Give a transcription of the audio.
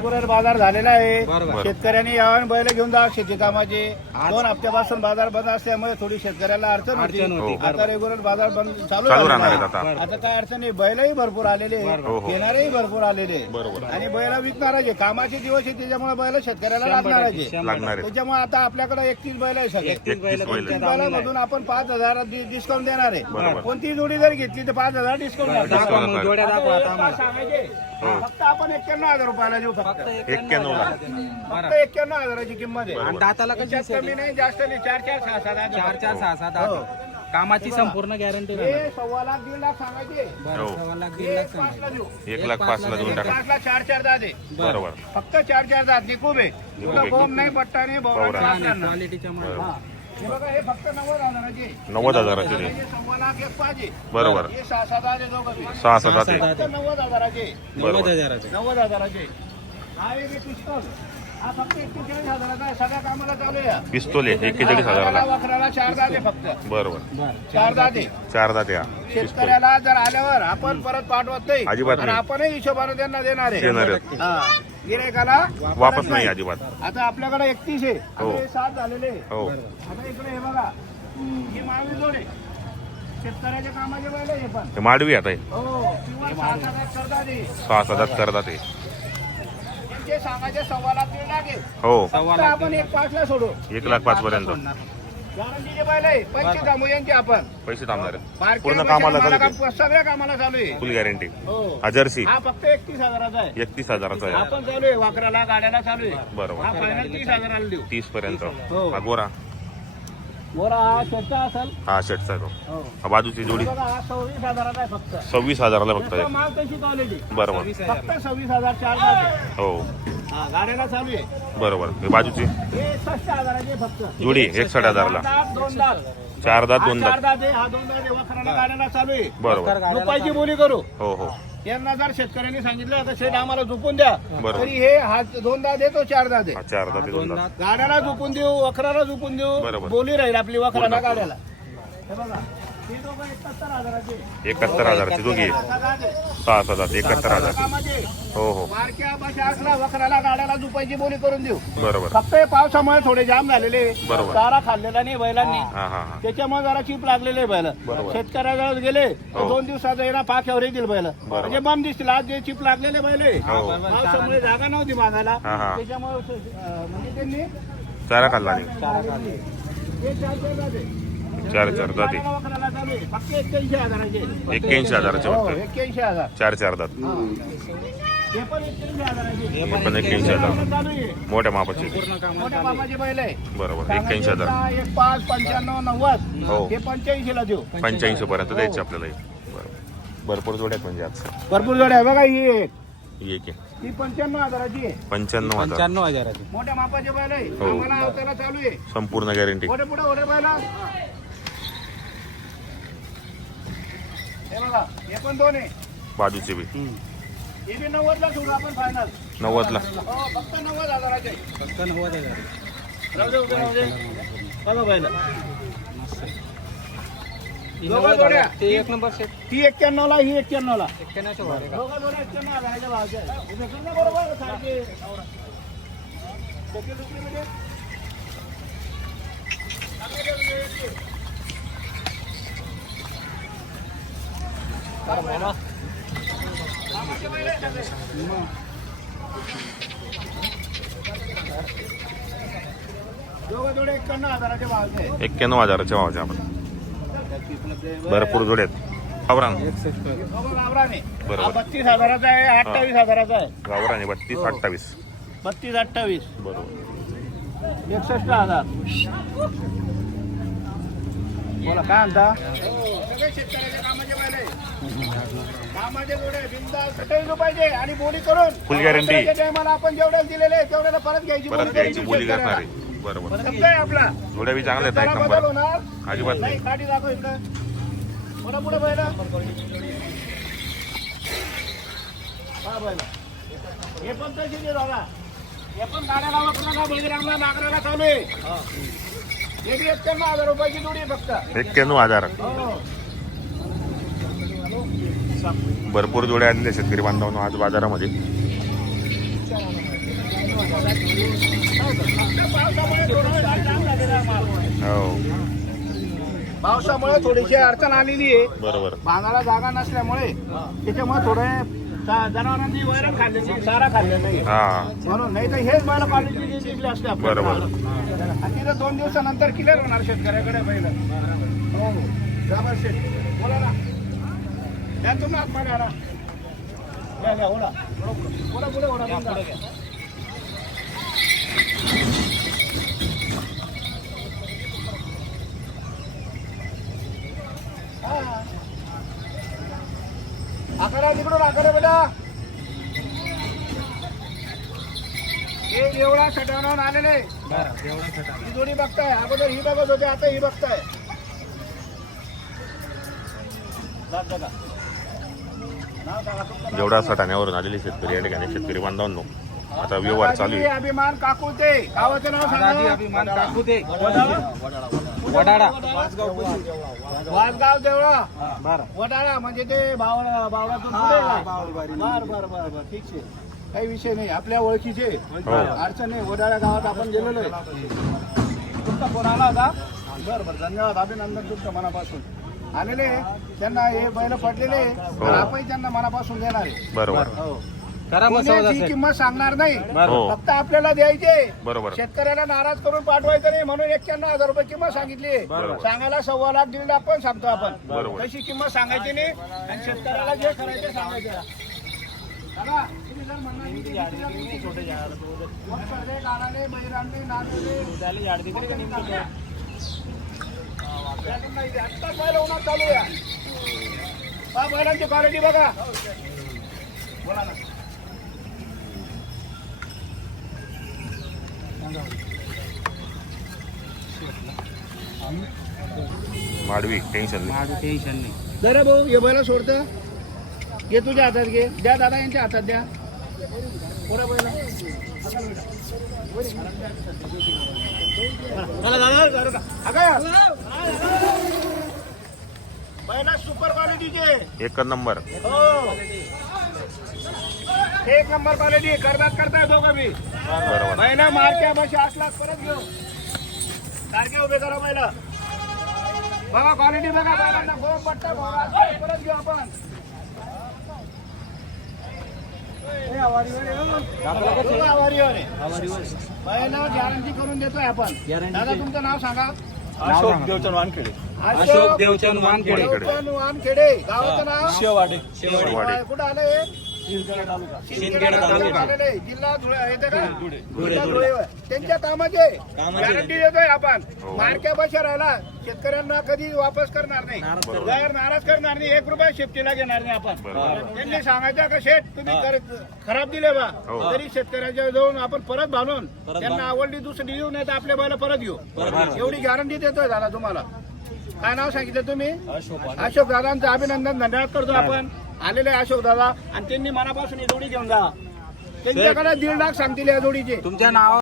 बाजार झालेला आहे बरोबर. शेतकऱ्यांनी यावं बैल घेऊन जा शेती कामाचे दोन हप्त्यापासून बाजार बंद असल्यामुळे थोडी शेतकऱ्याला अडचण अडचण होती होती, आता रेग्युलर बाजार बंद चालू चालू झालेला राहणार आहे. आहेत आता. आता काय अडचण नाही बैलही भरपूर आलेले हो, हो. घेणारेही भरपूर आलेले बरोबर. आणि बैल विकणाराचे कामाचे दिवस आहे त्याच्यामुळे बैल शेतकऱ्याला लागणार आहे त्याच्यामुळे आता आपल्याकडे एकतीस बैल आहे सगळे आहे. बैलामधून आपण पाच हजार डिस्काउंट देणार बरोबर. आहे कोणती जोडी जर घेतली तर पाच हजार डिस्काउंट दाखवा देणार. मग जोड्या दाखवा आता आता आम्हाला सांगायचे. फक्त आपण एक्क्याण्णव हज़ार रुपयाला देऊ फक्त. एक्क्याण्णव ला फक्त एक्क्याण्णव हजाराची किंमत आहे. आणि दाताला कशी त्याच्यात कमी नाही जास्त नाही. चार चार सहा सहा दात. चार चार सहा सात हो. आठ कामाची संपूर्ण गॅरंटी हे सव्वा लाख दीड लाख सांगायचे. हो. सव्वा लाख दीड लाख एक देऊ. लाख पाच ला देऊन चार चार बरोबर. फक्त चार चार दात. निकूब आहे. तुला. नाही पट्टा नाही बरोबर. नाही क्वालिटीच्या माल हा. बघा फक्त नव्वद हजाराचे ते. बरोबर. हे सहा सात हजार नव्वद हजाराचे नव्वद हजाराचे नव्वद हजाराचे एक पिस्तॉल. हा आहे. हा. एक्केचाळीस हजाराला. चार दात बरोबर. बरं. चार दात. चार जाते हा. पिस्तोल शेतकऱ्याला जर आल्यावर आपण परत पाठवत नाही अजिबात आणि नाही. आपणही हिशोबाने त्यांना देणार आहे. हा. गिऱ्हाईकाला वापस नाही अजिबात. आता आपल्याकडे एकतीस आहे. हो. आता हे सात झालेले आहे. हो. आता इकडे हे बघा. ही मागणी जोड आहे. शेतकऱ्याच्या कामाचे बैल आहे हे पण. ते माडवी आता हे. हो. किंवा सहा सात हे. सहा सात जात करतात ते त्यांचे सांगायचे सव्वा लाख दीड लाख आहे. हो. सव्वा फक्त लाख आपण एक पाचला सोडू. एक लाख पाच पर्यंत. गॅरंटीचे बैल आहे पंचवीस थांबू यांची आपण. पैसे थांबणार आहेत. पूर्ण कामाला मला चालू सगळ्या कामाला चालू आहे. फुल गॅरंटी हो. हा जर्सी हा फक्त एकतीस हजाराचा आहे. एकतीस हजाराचा आहे. आपण चालू आहे. वाकराला गाड्याला चालू आहे. बरोबर. हा फायनल तीस हजाराला देऊ. तीस पर्यंत. हो. हा गोरा. मोरा हा असेल. हा शर्टचा तो. हो. हा बाजूची जोडी. बघा हा सव्वीस हजाराचा आहे फक्त. सव्वीस हजाराला फक्त त्याचा आहे माल कशी क्वालिटी बरोबर फक्त सव्वीस हजार चार हजार. आहे. हो. हा गाड्याला चालू आहे. बरोबर हे बाजूची? हे सष्ट हजाराचे फक्त. जोडी एकसष्ट हजारला. दोन चार दात हा दोन चार दात हा दोन वखराला चालू आहे. बरोबर. रुपयाची बोली करू. हो हो. यांना जर शेतकऱ्यांनी सांगितलं. तर शेत आम्हाला झोपून द्या. बरोबर. तरी हे हा दोन दात तो चार दात आहे हा चार दात दोन दात गाड्याला झोपून देऊ वखराला झोपून देऊ. बरोबर. बोली राहील आपली वखराला. गाड्याला हे बघा. एकाहत्तर हजाराचे दोघी. सहा सात एकाहत्तर हजार हो हो. असला वखराला गाड्याला झोपायची बोली करून देऊ. बरोबर. फक्त हे पावसामुळे थोडे जाम झालेले. बरोबर. चारा खाल्लेला नाही बैलांनी. हा हा हा. त्याच्यामुळे जरा चिप लागलेले बैल. बरोबर. शेतकऱ्याजवळ गेले तर हो. दोन दिवसाचा येणार पाख्यावर येतील बैल. म्हणजे बम दिसतील आज जे चिप लागलेले बैल आहे, हो. पावसामुळे जागा नव्हती हा, हा. त्याच्यामुळे अं, म्हणजे त्यांनी चारा खाल्ला नाही. हे चार चार जाते. चार चार आहे. फक्त एक्क्याऐंशी हजाराचे हो हजार. चार चार दात. हा. हे पण एक्क्याऐंशी हे हजार. मोठ्या मापाचे. बरोबर एक्क्याऐंशी हजार. एक पाच पंच्याण्णव नव्वद. हो. हे देऊ. पंच्याऐंशी पर्यंत द्यायचे आपल्याला हे. बरोबर. भरपूर जोड्या आहेत म्हणजे आज. भरपूर जोड्या आहे बघा ही एक. ही पंच्याण्णव हजाराची पंच्याण्णव हजार. पंच्याण्णव हजाराचे. मोठ्या मापाचे बैल आहे हो. आम्हाला अवताला चालू आहे. संपूर्ण गॅरंटी. पुढे पुढे ओढे बैला बघा हे पण दोन आहे बाजूचे बी हे बी नव्वदला सोडू आपण फायनल नव्वदला हो फक्त नव्वद हजाराचे फक्त नव्वद हजार राहू दे उभे राहू दे बघा बैल दोघं नव्वद जोड्या. हजार. ते एक नंबर सेट ही एक्क्याण्णव ला ही एक्क्याण्णव ला एक्क्याण्णवच्या वर आहे का? दोघं जोड्या एक्क्याण्णव हजाराच्या भावाचे आहे. हे भेटून ना बरोबर सारखे. म्हणजे? एक्क्याण्णव एक्क्याण्णव हजाराच्या भावाचे आपण. भरपूर जोड्या आहेत. गावरान. बरोबर. हा बत्तीस हजाराचा आहे अठ्ठावीस हजाराचा आहे. गावरान बत्तीस अठ्ठावीस. बत्तीस अठ्ठावीस. बरोबर. एकसष्ट हजार. बोला काय म्हणता? बिंदास पाहिजे आणि बोली करून. Full guarantee. दसऱ्याच्या टायमाला आपण जेवढ्याला दिलेले तेवढ्याला परत घ्यायची परत बोली द्यायची करायची बोली करणार. आहे. बरोबर. शब्द आहे आपला. जोड्या बी चांगल्या आहेत एक बदल नंबर. होणार. अजिबात नाही. नाही काठी दाखव इकडं. पुढे पुढे बैला हा बैला हे पण दादा. हे पण गाड्या बळीरामला नागराला चालू आहे. हे. बी एक्क्याण्णव हजार रुपयाची जोडी आहे फक्त. एक्क्याण्णव हजार. हो. भरपूर जोड्या आलेल्या शेतकरी बांधवांनो आज बाजारामध्ये. हो. पावसामुळे थोडीशी अडचण आलेली आहे. बरोबर. बांधाला जागा नसल्यामुळे त्याच्यामुळे थोडे जा- जनावरांनी वैरण खाल्लेली चारा खाल्लेला नाही. हा. म्हणून नाही तर हेच बैल क्वालिटी जिंकले असते. बरोबर. आणि तिथं दोन दिवसानंतर क्लिअर होणार शेतकऱ्याकडे बैल. हो हो. जाबर शेत. बोला ना. द्या तुम्ही आतमध्ये आणा ओढा पुढे ओढा पुढे. घ्या. हा. आकारा तिकडून आकारा बेटा. हे एवढा सटावून आलेले. ही जोडी बघताय. अगोदर ही बघत होते आता ही बघताय. जात बघा. जेवढा सटाण्यावरून आलेले शेतकरी या ठिकाणी शेतकरी बांधवांनो आता व्यवहार चालू आहे. अभिमान काकुते. गावाचं नाव सांगा. अभिमान काकुते. वडाळा. वासगाव देवळा. बरं. वडाळा म्हणजे ते बावळा बावळातून? बर बर बर बर. ठीक आहे. काही विषय नाही. आपल्या ओळखीचे. हो. अडचण नाही. वडाळा गावात आपण गेलेलो आहे. तुमचा फोन आला होता? बरं बरं. धन्यवाद. अभिनंदन तुमच्या मनापासून. आलेले? त्यांना हे बैल पडलेले हो. आपही त्यांना मनापासून देणार आहे बरोबर हो. करा मग कोणी सौदा जी साहेब. किंमत सांगणार नाही हो फक्त आपल्याला द्यायचे बरोबर शेतकऱ्याला नाराज करून पाठवायचं नाही म्हणून एक्क्याण्णव हजार रुपये किंमत सांगितली बरोबर. सांगायला सव्वा लाख दीड लाख पण सांगतो आपण बरोबर. तशी किंमत सांगायची नाही आणि शेतकऱ्याला जे करायचे सांगायचं दादा, तुम्ही जर म्हणणार की दिला मग नांदेले, नाही द्या. आत्ताच चालू आहे. बैलांची क्वालिटी बघा. बोला ना. माडवी टेन्शन नाही. माझं टेन्शन नाही. जरा भाऊ हे बैला सोडतं. घे तुझ्या हातात घे. द्या दादा यांच्या हातात द्या. पोरा बैला. चला दादा का. अगं. बैला सुपर क्वालिटीचे एक नंबर. हो. एक नंबर क्वालिटी करतात करताय दोघं बरोबर. महिना मारत्या बशी असला परत घेऊ सारखे उभे करा पहिला. बघा क्वालिटी बघा बैलांना गो पट्टा परत घेऊ आपण. हो, आवारीवर. आहे. पहिला गॅरंटी करून देतोय आपण. दादा तुमचं नाव सांगा. अशोक देवचंद वानखेडे. अशोक अशोक देवचंद वानखेडे. वानखेडे. गावाचं नाव? शेवाडे शेवाडे. कुठं आलं? हे शिंदखेडा तालुका. आलेले. जिल्हा धुळे येते का? जिल्हा धुळे त्यांच्या कामाचे. गॅरंटी देतोय आपण. हो. मार्क्या बशा राहिला शेतकऱ्यांना कधी वापस करणार नाही. जर नाराज करणार नाही एक रुपया शेतीला घेणार नाही आपण. त्यांनी सांगायचं का शेठ तुम्ही कर- खराब दिले बा. हो. तरी शेतकऱ्याच्या जाऊन आपण परत बांधून त्यांना आवडली दुसरी येऊ नाही तर आपल्या बैला परत घेऊ. एवढी गॅरंटी देतोय दादा तुम्हाला. काय नाव सांगितलं तुम्ही? अशोक दादांचं अभिनंदन. धन्यवाद करतो आपण. आलेले अशोक दादा. आणि त्यांनी मनापासून ही जोडी घेऊन जा. त्यांच्याकडे दीड लाख सांगतील या जोडीचे. तुमच्या नाव